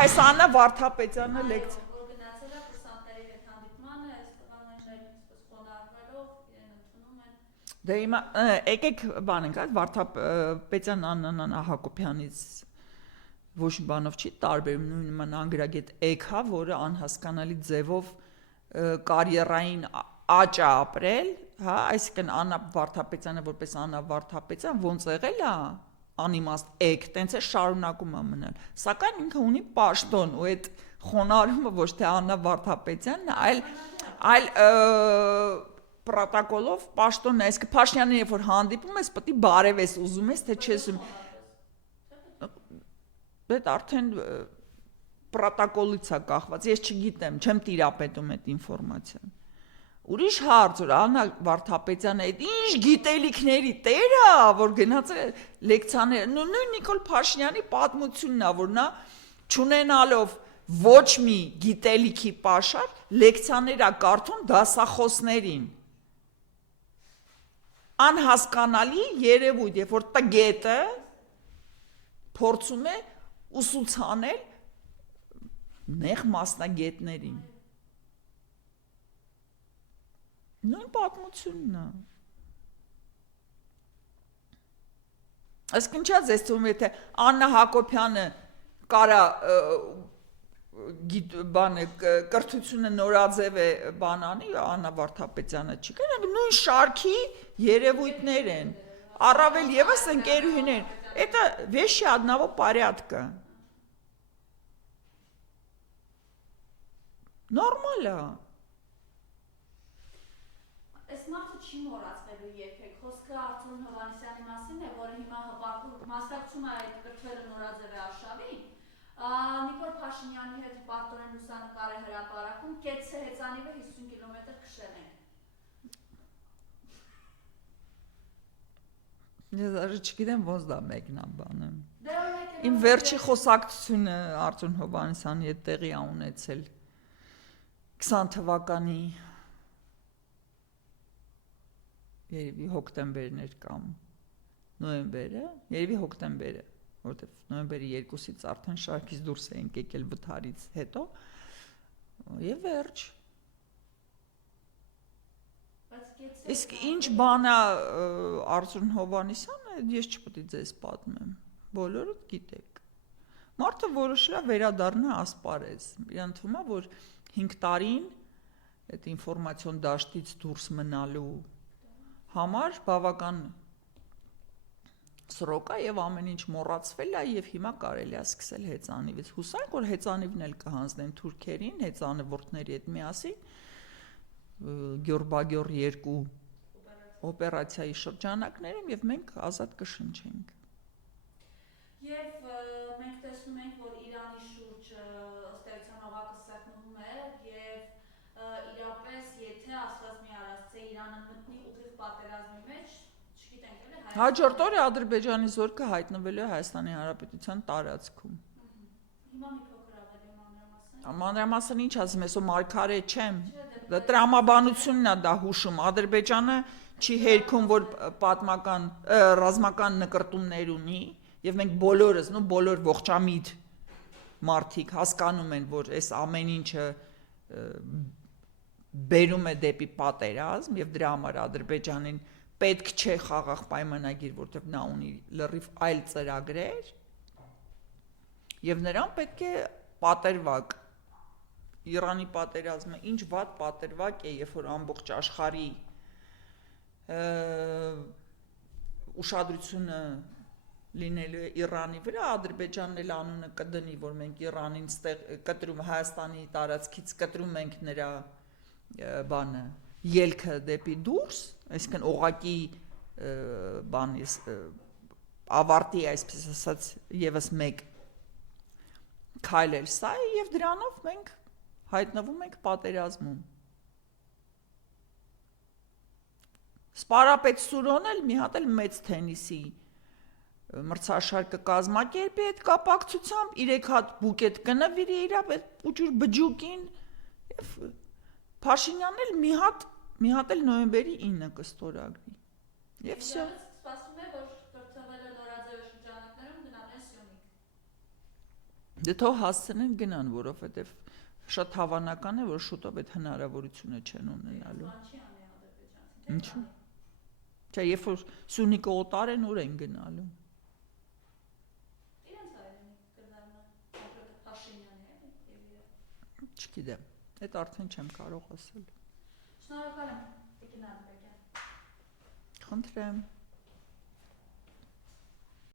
այս Աննա Վարդապետյանը լեկցիա։ Գնացել է կուրսանտների հետ հանդիպմանը, այս տղաներն խոնարհվելով իրեն ընդունում են։ Դե հիմա եկեք բան ենք, այդ Վարդապետյան Աննան Հակոբյանից ոչ մի բանով չի տարբերում, նույնն անգրագետ Էգա, որը անհասկանալի ձևով կարիերային աճ է ապրել, հա, այսինքն Աննա Վարդապետյանը որպես Աննա Վարդապետյան ոնց եղել է անիմաստ Էգ, տենց է շարունակում է մնալ, սակայն ինքը ունի պաշտոն ու այդ խոնարհումը ոչ թե Աննա Վարդապետյանն է, այլ պրոտոկոլով պաշտոնն է, այսինքն Փաշինյանին երբ որ հանդիպում ես, պետք է բարևես ուզում ես, թե չես Դա արդեն պրոտոկոլից է կախված, ես չգիտեմ, չեմ տիրապետում այդ ինֆորմացիան։ Ուրիշ հարց, որ Աննա Վարդապետյանը այդ ինչ գիտելիքների տեր է, որ գնաց է լեկցիաներ, նույն Նիկոլ Փաշինյանի պատմությունն է, որ նա չունենալով ոչ մի գիտելիքի պաշար, լեկցիաներ է կարդում դասախոսներին։ Անհասկանալի երևույթ, երբ որ տգետը փորձում է ուսուցանել նեղ մասնագետներին։ Նույն պատմությունն է։ Այսինքն չէ՞ ձեզ թվում, եթե Աննա Հակոբյանը կարա բանը կրթությունը նորաձև է բանանի, Աննա Վարդապետյանը չի կարող, նույն շարքի երևույթներ են, առավել եւս ընկերուհիներ, это вещи одного порядка. Նորմալ է։ Այս մարդը չի մոռացվելու երբեք, խոսքը Արծրուն Հովհաննիսյանի մասին է, որը հիմա հպարտում մասնակցում է այդ կրթվելը նորաձև է արշավին, Նիկոլ Փաշինյանի հետ պարտորեն լուսանկար է հրապարակում, կեցցե հեծանիվը 50 կիլոմետր քշել են։ Ես даже չգիտեմ ոնց դա մեկնաբանը։ Իմ վերջի խոսակցությունը Արծրուն Հովհաննիսյանի հետ տեղի ա ունեցել 20 թվականի երևի հոկտեմբերներ կամ նոյեմբերը, երևի հոկտեմբերը, որտեվ նոյեմբերի 2-ից արդեն շարքից դուրս էինք եկել վթարից հետո, եւ վերջ։ Իսկ ինչ բան է Արծրուն Հովհաննիսյանը, ես չպետք է ձեզ պատմեմ, բոլորդ գիտեք։ Մարդը որոշել է վերադառնա ասպարեզ, իրան թվում է, որ 5 տարին այդ ինֆորմացիոն դաշտից դուրս մնալու համար բավական սրոկ է եւ ամեն ինչ մոռացվել է եւ հիմա կարելի է սկսել հեծանիվից։ Հուսանք, որ հեծանիվն էլ կհանձնեն թուրքերին, հեծանվորդների հետ միասին Գյորբագյոր 2 օպերացիայի շրջանակներում եւ մենք ազատ կշնչենք։ Եվ մենք տեսնում ենք, որ Իրանի շուրջ ըստ էության օղակը սեղմվում է եւ իրապես եթե Աստված մի արածե Իրանը մտնի ուղիղ պատերազմի մեջ, չգիտենք էլի Հաջորդ օրը Ադրբեջանի զորքը հայտնվելու է Հայաստանի Հանրապետության տարածքում։ Հիմա մի փոքր ավելի մանրամասն։ Մանրամասն ինչ ասում ես, մարգարե չեմ։ Դա տրամաբանությունն է դա հուշում։ Ադրբեջանը չի հերքում, որ պատմական ռազմական նկրտումներ ունի, եւ մենք բոլորս, բոլոր ողջամիտ մարդիկ հասկանում են, որ այս ամեն ինչը բերում է դեպի պատերազմ եւ դրա համար Ադրբեջանին պետք չէ խաղաղ պայմանագիր, որտեղ նա ունի լրիվ այլ ծրագրեր եւ նրան պետք է պատերվակ Իրանի պատերազմը ինչ վատ պատերվակ է, երբ որ ամբողջ աշխարհի ուշադրությունը լինելու է Իրանի վրա, Ադրբեջանն էլ անունը կդնի, որ մենք Իրանին կտրում Հայաստանի տարածքից կտրում ենք նրա բանը ելքը դեպի դուրս, այսինքն օղակի բանից ավարտի, այսպես ասած, եւս մեկ քայլ էլ սա է եւ դրանով մենք հայտնվում ենք պատերազմում։ Սպարապետ Սուրոն էլ մի հատ էլ մեծ թենիսի մրցաշար կկազմակերպի այդ կապակցությամբ 3 հատ բուկետ կնվիրի իր այդ ուջուր բջուկին եւ Փաշինյանն էլ մի հատ էլ նոյեմբերի 9 կստորագրի։ Եվ վсё։ Սպասվում է, որ կրթվելը նորաձև շրջանակներում գնալու են Սյունիք։ Դե թող հասցնեն գնան, որովհետև շատ հավանական է, որ շուտով այդ հնարավորությունը չեն ունենալու։ Ինչու՞։ Չէ, երբ որ Սյունիքը օտար են, ուր են գնալու։ Չգիտեմ, այդ արդեն չեմ կարող ասել։ Շնորհակալ եմ, Տիկին Ադրբեջան։ Խնդրեմ։